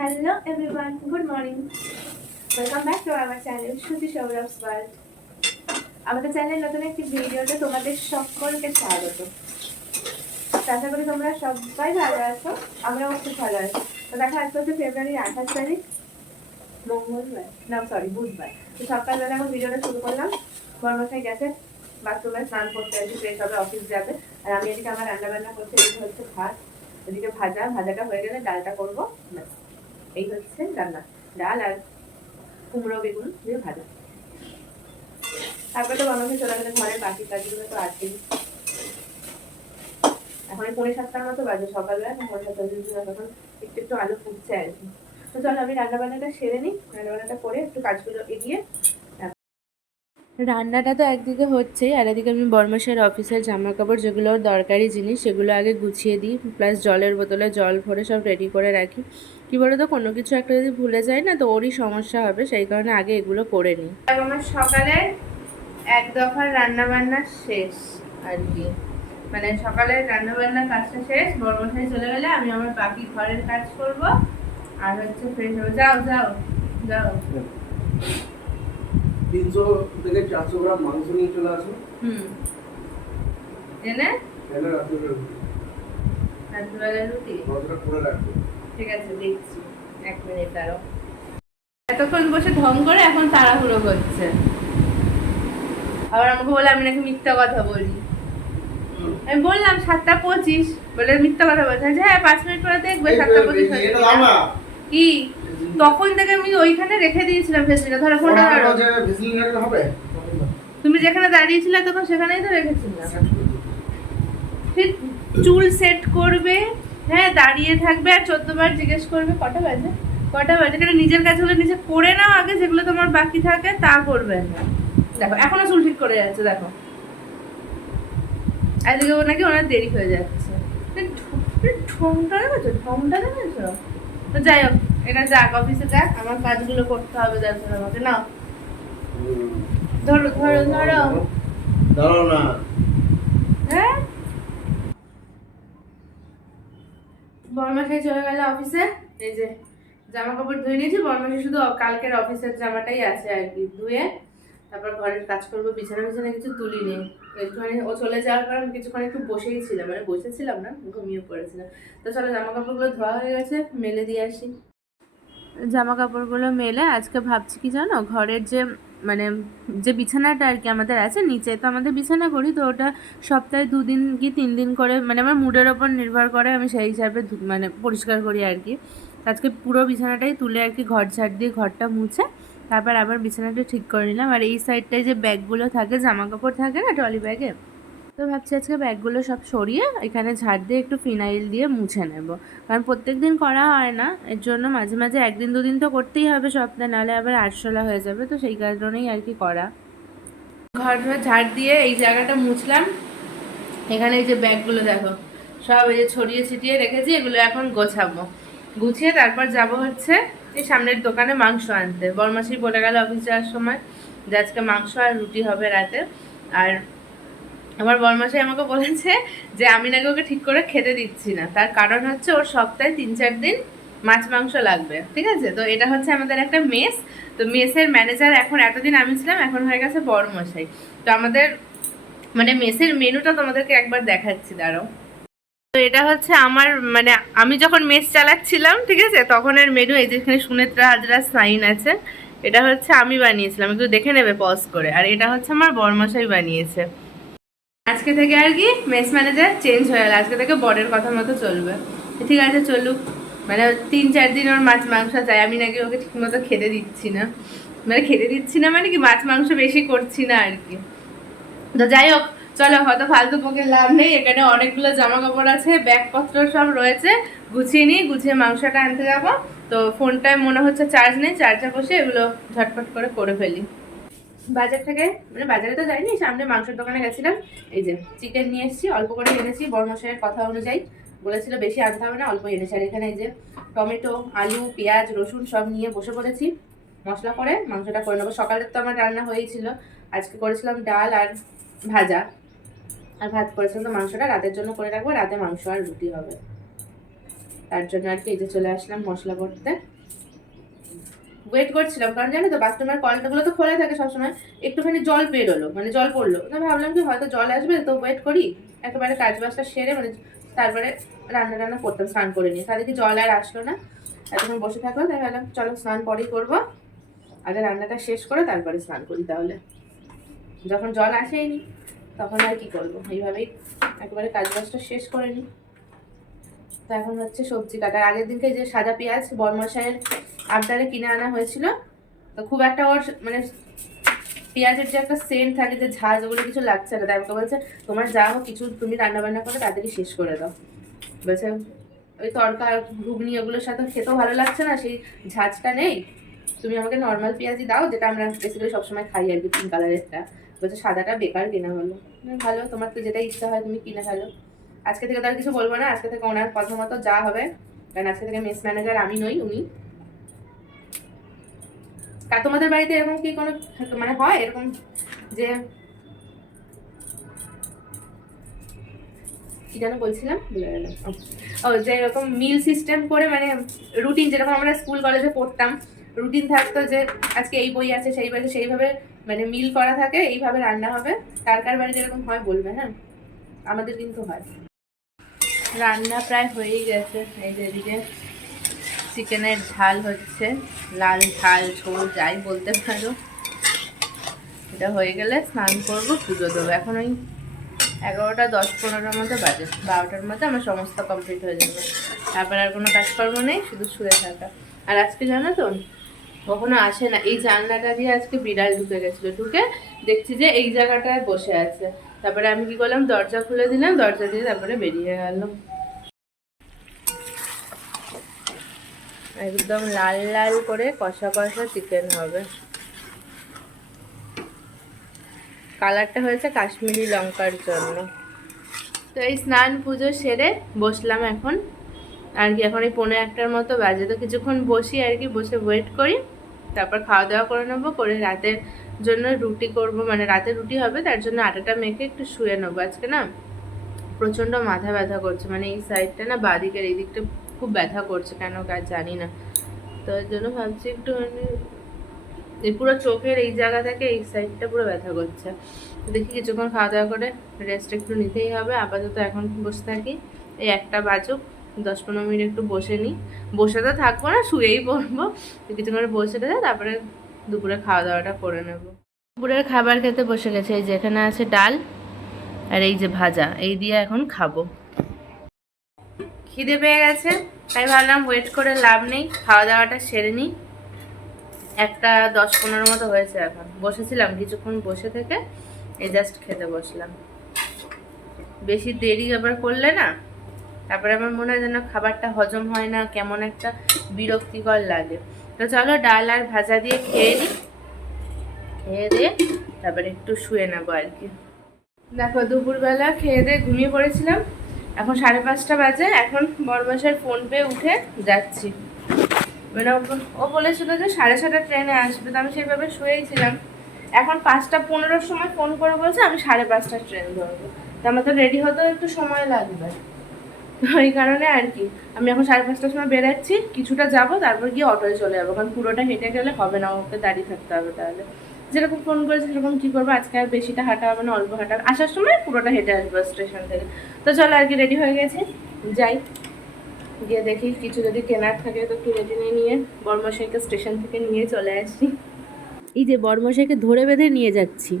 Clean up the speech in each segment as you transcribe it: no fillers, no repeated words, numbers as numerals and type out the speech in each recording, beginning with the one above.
Hello everyone, good morning. Welcome back to our channel Shruti Shaurav's World. আমাদের চ্যানেলে নতুন একটি ভিডিওতে তোমাদের সকলকে স্বাগত। আশা করি তোমরা সবাই ভালো আছো, আমরাও খুব ভালো আছি। তো দেখো আজকে হচ্ছে ফেব্রুয়ারি 28 তারিখ, মঙ্গলবার, না সরি বুধবার। তো সকালবেলা এখন ভিডিওটা শুরু করলাম। বর্মশাই গেছে বাথরুমে স্নান করতে, আর কি ফ্রেশ হবে, অফিস যাবে। আর আমি এদিকে আমার রান্না বান্না করছি। এদিকে হচ্ছে ভাত, এদিকে ভাজাটা হয়ে গেলে ডালটা করবো। এই হচ্ছে রান্না, ডাল আর কুমড়ো বেগুন দিয়ে ভাজা। তারপরে তো বানাতে চলে গেলে ঘরের বাকি কাজগুলো তো আছেই। এখন 6:45 মতো বাজে, সকালবেলা 7:45 তখন একটু একটু আলু ফুটছে আর কি। তো চলো আমি রান্না বান্নাটা সেরে নিই, রান্না বান্নাটা করে একটু কাজগুলো এগিয়ে। রান্নাটা তো একদিকে হচ্ছেই, আর এদিকে আমি বর্মশের অফিসের জামা কাপড় যেগুলো দরকারি জিনিস সেগুলো আগে গুছিয়ে দিই, প্লাস জলের বোতলে জল ভরে সব রেডি করে রাখি। কী বলো তো, কোনো কিছু একটা যদি ভুলে যায় না তো ওরই সমস্যা হবে, সেই কারণে আগে এগুলো করে নিই। আমার সকালে এক দফার রান্নাবান্না শেষ আর কি, মানে সকালের রান্নাবান্নার কাজটা শেষ। বর্মশাই চলে গেলে আমি আমার বাকি ঘরের কাজ করব আর হচ্ছে ফ্রেশ হবো। যাও যাও যাও, 300 থেকে 400 গ্রাম মাংস নিয়ে চলে আসো। এনে রাত্রিবেলা রুটি করে রাখবে। ঠিক আছে, দেখছি, 1 মিনিট দাঁড়াও। এতক্ষণ বসে ঢং করে এখন তাড়াহুড়ো করছে, আবার আমাকে বলে আমি নাকি মিথ্যা কথা বলি। আমি বললাম 7:25, বলে মিথ্যা কথা বলছে। হ্যাঁ 5 মিনিট পরে দেখবে 7:25 কি। তখন থেকে আমি ওইখানে রেখে দিয়েছিলাম ভেসলিনটা। ধরো ফোনটা ধরো, হবে। তুমি যেখানে দাঁড়িয়েছিলে তখন সেখানেই তো রেখেছিলাম। ঠিক চুল সেট করবে, হ্যাঁ দাঁড়িয়ে থাকবে আর 14 বার জিজ্ঞেস করবে কটা বাজে। কেন নিজের কাজগুলো নিজে করে নাও আগে, যেগুলো তোমার বাকি থাকে তা করবে না। দেখো এখনো চুল ঠিক করে যাচ্ছে, দেখো আজকে নাকি ওনার দেরি হয়ে যাচ্ছে। ঢংটা দেখেছো? তো যাই হোক, এটা যাক, অফিসে যাক, আমার কাজগুলো করতে হবে। দেখো আমাকে নাও, ধরো ধরো ধরো, ধরো না। হ্যাঁ বর্মাশাই চলে গেল অফিসে। এই যে জামা কাপড় ধুয়ে নিয়েছি, বর্মাশাই শুধু কালকের অফিসের জামাটাই আছে আর কি, ধুয়ে তারপর ঘরের কাজ করবো। বিছানা কিছু তুলিনি, একটুখানি ও চলে যাওয়ার পর আমি কিছুক্ষণ একটু বসেই ছিলাম, মানে বসেছিলাম না, ঘুমিয়ে পড়েছিলাম। তো চলো জামা কাপড়গুলো ধোয়া হয়ে গেছে, মেলে দিয়ে আসি। জামা কাপড়গুলো মেলে আজকে ভাবছি কি জানো, ঘরের যে মানে যে বিছানাটা আর কি আমাদের আছে নিচে, তো আমাদের বিছানা করি, তো ওটা সপ্তাহে 2 দিন কি 3 দিন করে, মানে আমার মুডের ওপর নির্ভর করে, আমি সেই হিসাবে মানে পরিষ্কার করি আর কি। আজকে পুরো বিছানাটাই তুলে আর কি ঘর ঝাড় দিয়ে ঘরটা মুছে তারপর আবার বিছানাটা ঠিক করে নিলাম। আর এই সাইডটায় যে ব্যাগগুলো থাকে, জামা কাপড় থাকে না ট্রলি ব্যাগে, তো ভাবছি আজকে ব্যাগগুলো সব সরিয়ে এখানে ঝাড় দিয়ে একটু ফিনাইল দিয়ে মুছে নেব, কারণ প্রত্যেক দিন করা হয় না, এর জন্য মাঝে মাঝে 1 দিন 2 দিন তো করতেই হবে সপ্তাহে, নাহলে আবার আরশোলা হয়ে যাবে, তো সেই কারণেই আর কি করা। ঘর ঝাড় দিয়ে এই জায়গাটা মুছলাম। এখানে এই যে ব্যাগগুলো দেখো সব এই যে ছড়িয়ে ছিটিয়ে রেখেছি, এগুলো এখন গোছাবো, গুছিয়ে তারপর যাব হচ্ছে এই সামনের দোকানে মাংস আনতে। বরমাসি বলে গেল অফিস যাওয়ার সময় যে আজকে মাংস আর রুটি হবে রাতে। আর আমার বরমাসাই আমাকে বলেছে যে আমি নাকি ওকে ঠিক করে খেতে দিচ্ছি না, তার কারণ হচ্ছে ওর সপ্তাহে 3-4 দিন মাছ মাংস লাগবে, ঠিক আছে। তো এটা হচ্ছে আমাদের একটা মেস, তো মেসের ম্যানেজার এখন, এতদিন আমি ছিলাম, এখন হয়ে গেছে বরমশাই। তো আমাদের মানে মেসের মেনুটা তোমাদেরকে একবার দেখাচ্ছি, দাঁড়াও। তো এটা হচ্ছে আমার, মানে আমি যখন মেস চালাচ্ছিলাম, ঠিক আছে, তখনের মেনু। এই যেখানে সুনেত্রা হাজরা সাইন আছে, এটা হচ্ছে আমি বানিয়েছিলাম, একটু দেখে নেবে পজ করে। আর এটা হচ্ছে আমার বরমশাই বানিয়েছে। আজকে থেকে আর কি মেস ম্যানেজার চেঞ্জ হয়ে গেল, আজকে থেকে বরের কথা মতো চলবে। ঠিক আছে চলুক, মানে 3-4 দিন ওর মাছ মাংস চাই, আমি নাকি ওকে ঠিক মতো খেতে দিচ্ছি না, মানে কি মাছ মাংস বেশি করছি না আর কি। তো যাই হোক চলো, হয়তো ফালতু পকে লাভ নেই, এখানে অনেকগুলো জামা কাপড় আছে, ব্যাগপত্র সব রয়েছে, গুছিয়ে নিই, গুছিয়ে মাংসটা আনতে যাবো। তো ফোনটায় মনে হচ্ছে চার্জ নেই, চার্জে বসে এগুলো ঝটপট করে ফেলি। বাজার থেকে, মানে বাজারে তো যাইনি, সামনে মাংসের দোকানে গেছিলাম। এই যে চিকেন নিয়ে এসেছি, অল্প করে এনেছি, বর্মশাইয়ের কথা অনুযায়ী বলেছিল বেশি আনতে হবে না, অল্প এনেছি। আর এখানে এই যে টমেটো, আলু, পেঁয়াজ, রসুন সব নিয়ে বসে পড়েছি, মশলা করে মাংসটা করে নেবো। সকালের তো আমার রান্না হয়েছিল, আজকে করেছিলাম ডাল আর ভাজা আর ভাত করেছিলাম, তো মাংসটা রাতের জন্য করে রাখবো, রাতে মাংস আর রুটি হবে। তার জন্য আর কি এই যে চলে আসলাম মশলা করতে। ওয়েট করছিলাম কারণ জানো তো বাথরুমের কলগুলো তো খোলা থাকে সবসময়, একটুখানি জল বেরোলো মানে জল পড়লো, তো ভাবলাম কি হয়তো জল আসবে, তো ওয়েট করি একেবারে কাজ বাজটা সেরে মানে তারপরে রান্না করতাম স্নান করে নিয়ে, তাহলে কি জল আর আসলো না, এতক্ষণ বসে থাকলো, তাই ভাবলাম চলো স্নান পরেই করবো, আগে রান্নাটা শেষ করে তারপরে স্নান করি, তাহলে যখন জল আসেইনি তখন আর কি করবো, এইভাবেই একেবারে কাজ বাজটা শেষ করে নিই। তো এখন হচ্ছে সবজি কাটার, আগের দিনকে যে সাদা পেঁয়াজ বরমশাইয়ের আবদারে কিনে আনা হয়েছিল, তো খুব একটা ওর মানে পেঁয়াজের যে একটা সেন্ট থাকে যে ঝাঁজ ওগুলো কিছু লাগছে না, তাই আমাকে বলছে তোমার যা হোক কিছু তুমি রান্না বান্না করে তাড়াতাড়ি শেষ করে দাও, বলছে ওই তরকা ঘুগনি ওগুলোর সাথে খেতেও ভালো লাগছে না, সেই ঝাঁজটা নেই, তুমি আমাকে নর্মাল পেঁয়াজই দাও যেটা আমরা বেসিক্যালি সবসময় খাই আর কি, পিঙ্ক কালারেরটা, বলছে সাদাটা বেকার কেনা হলো। ভালো, তোমার তো যেটা ইচ্ছা হয় তুমি কিনে ফেলো, আজকে থেকে তার কিছু বলবো না, আজকে থেকে ওনার কথা মতো যা হবে, কারণ আজকে থেকে মেস ম্যানেজার আমি নই উনি। তা তোমাদের বাড়িতে এরকম কি কোনো মানে হয় এরকম যে কি যেন বলছিলাম ভুলে গেলাম, ও যে এরকম মিল সিস্টেম করে মানে রুটিন যেরকম আমরা স্কুল কলেজে পড়তাম, রুটিন থাকতো যে আজকে এই বই আছে সেই বই আছে সেইভাবে মানে মিল করা থাকে, এইভাবে রান্না হবে, কার কার বাড়িতে এরকম হয় বলবে হ্যাঁ, আমাদের কিন্তু হয়। রান্না প্রায় হয়েই গেছে, এই যে এদিকে চিকেনের ঝাল হচ্ছে, লাল ঝাল ঝোল যাই বলতে পারো, এটা হয়ে গেলে স্নান করবো পুজো দেবো, এখন ওই 11টা 10-15 মতো বাজে, 12টার মধ্যে আমার সমস্ত কমপ্লিট হয়ে যাবে, তারপর আর কোনো কাজকর্ম নেই, শুধু শুয়ে থাকা। আর আজকে জানো তো কখনো আসে না, এই জানলাটা দিয়ে আজকে বিড়াল ঢুকে গেছিলো, ঢুকে দেখছি যে এই জায়গাটায় বসে আছে, তারপরে আমি কি করলাম দরজা খুলে দিলাম, দরজা দিয়ে তারপরে বেরিয়ে গেলাম। একদম লাল লাল করে কষা কষা চিকেন হবে, কালারটা হয়েছে কাশ্মীরি লঙ্কার জন্য। তো এই স্নান পুজো সেরে বসলাম এখন আর কি, এখন এই 1:45টার মতো বাজে, তো কিছুক্ষণ বসি আর কি, বসে ওয়েট করি, তারপর খাওয়া দাওয়া করে নেবো, করে রাতের জন্য রুটি করব, মানে রাতে রুটি হবে তার জন্য আটাটা মেখে একটু শুয়ে নেবো। আজকে না প্রচণ্ড মাথা ব্যথা করছে, মানে এই সাইডটা না বাঁদিকের এই দিকটা খুব ব্যথা করছে কেন কাজ জানি না, তো এর জন্য ভাবছি একটু মানে এই পুরো চোখের এই জায়গা থেকে এই সাইডটা পুরো ব্যথা করছে, দেখি কিছুক্ষণ খাওয়া দাওয়া করে রেস্ট একটু নিতেই হবে, আপাতত এখন বসে থাকি, এই 1টা বাজুক 10-15 মিনিট একটু বসে নিই, বসে তো থাকবো না শুয়েই পড়বো, কিছুক্ষণ বসে থেকে তারপরে দুপুরে খাওয়া দাওয়াটা করে নেব। দুপুরের খাবার খেতে বসে গেছে, এই যে এখানে আছে ডাল আর এই যে ভাজা, এই দিয়ে এখন খাবো। খিদে পেয়ে গেছে তাই ভাবলাম ওয়েট করে লাভ নেই, খাওয়া দাওয়াটা সেরে নিই, 1টা 10-15 মতো হয়েছে, এখন বসেছিলাম কিছুক্ষণ বসে থেকে এই জাস্ট খেতে বসলাম, বেশি দেরি আবার করলে না তারপরে আমার মনে হয় যেন খাবারটা হজম হয় না, কেমন একটা বিরক্তিকর লাগে। তো চলো ডাল আর ভাজা দিয়ে খেয়ে নিই, খেয়ে দিয়ে তারপরে একটু শুয়ে নেবো আর কি। দেখো দুপুরবেলা খেয়ে দিয়ে ঘুমিয়ে পড়েছিলাম, এখন 5:30টা বাজে, এখন বরমাসের ফোন পেয়ে উঠে যাচ্ছি, মানে ও বলেছিল যে 6:30 ট্রেনে আসবে, তো আমি সেইভাবে শুয়েছিলাম, এখন 5:15 সময় ফোন করে বলছে আমি 5:30 ট্রেন ধরবো, তো আমার তো রেডি হতেও একটু সময় লাগবে, ওই কারণে আর কি আমি এখন 5:30টার সময় বেরাচ্ছি, কিছুটা যাব তারপর গিয়ে অটোয় চলে যাবো, কারণ পুরোটা হেঁটে গেলে হবে না, ওকে দাঁড়িয়ে থাকতে হবে, তাহলে যেরকম ফোন করেছে সেরকম কী করবো, আজকে আর বেশিটা হাঁটা হবে না, অল্প হাঁটা, আসার সময় পুরোটা হেঁটে আসবো স্টেশন থেকে। তো চলো আর কি রেডি হয়ে গেছি, যাই গিয়ে দেখি কিছু যদি কেনার থাকে তো কিনে টিনে নিয়ে বরমশাইকে স্টেশন থেকে নিয়ে চলে আসি, এই যে বরমশাইকে ধরে বেঁধে নিয়ে যাচ্ছি।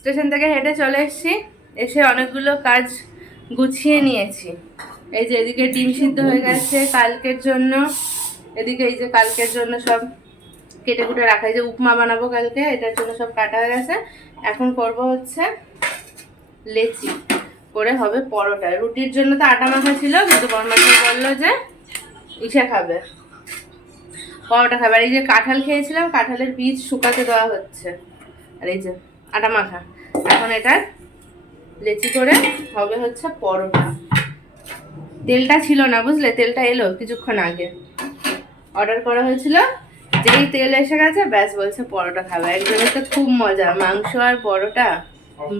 স্টেশন থেকে হেঁটে চলে এসেছি, এসে অনেকগুলো কাজ গুছিয়ে নিয়েছি, এই যে এদিকে ডিম সিদ্ধ হয়ে গেছে কালকের জন্য, এদিকে এই যে কালকের জন্য সব কেটে কুটে রাখা, এই যে উপমা বানাবো কালকে এটার জন্য সব কাটা হয়ে গেছে, এখন করব হচ্ছে লেচি করে হবে পরোটা, রুটির জন্য তো আটা মাখা ছিল, কিন্তু বরমাসি বললো যে ইসে খাবে পরোটা খাবে, আর এই যে কাঁঠাল খেয়েছিলাম কাঁঠালের বীজ শুকাতে দেওয়া হচ্ছে, আর এই যে আটা মাখা, এখন এটার লেচি করে হবে হচ্ছে পরোটা। তেলটা ছিল না বুঝলে, তেলটা এলো কিছুক্ষণ আগে, অর্ডার করা হয়েছিল, যেই তেল এসে গেছে ব্যাস বলছে পরোটা খাবে, একজনের তো খুব মজা, মাংস আর পরোটা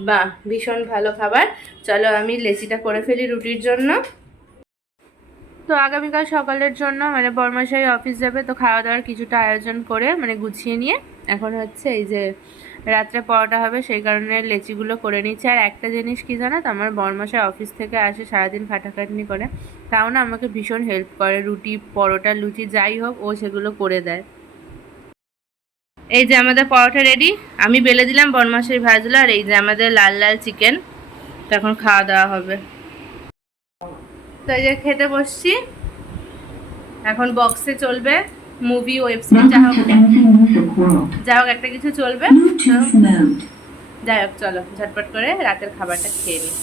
বাহ ভীষণ ভালো খাবার। চলো আমি লেচিটা করে ফেলি রুটির জন্য। তো আগামীকাল সকালের জন্য মানে বরমাশাই অফিস যাবে, তো খাওয়া দাওয়ার কিছুটা আয়োজন করে মানে গুছিয়ে নিয়ে এখন হচ্ছে এই যে রাত্রে পরোটা হবে সেই কারণে লেচিগুলো করে নিচ্ছে। আর একটা জিনিস কি জানো তো, আমার বরমাশাই অফিস থেকে আসে সারাদিন খাটাখাটনি করে, তাও না আমাকে ভীষণ হেল্প করে, রুটি পরোটা লুচি যাই হোক ও সেগুলো করে দেয়। এই যে আমাদের পরোটা রেডি, আমি বেলে দিলাম, বরমাশাই ভাজলো, আর এই যে আমাদের লাল লাল চিকেন। তো এখন খাওয়া দাওয়া হবে। তো এই যে খেতে বসছি, এখন বক্সে চলবে মুভি ওয়েব সিরিজ যা হোক একটা কিছু চলবে। যাই হোক চলো ঝটপট করে রাতের খাবারটা খেয়ে নিই।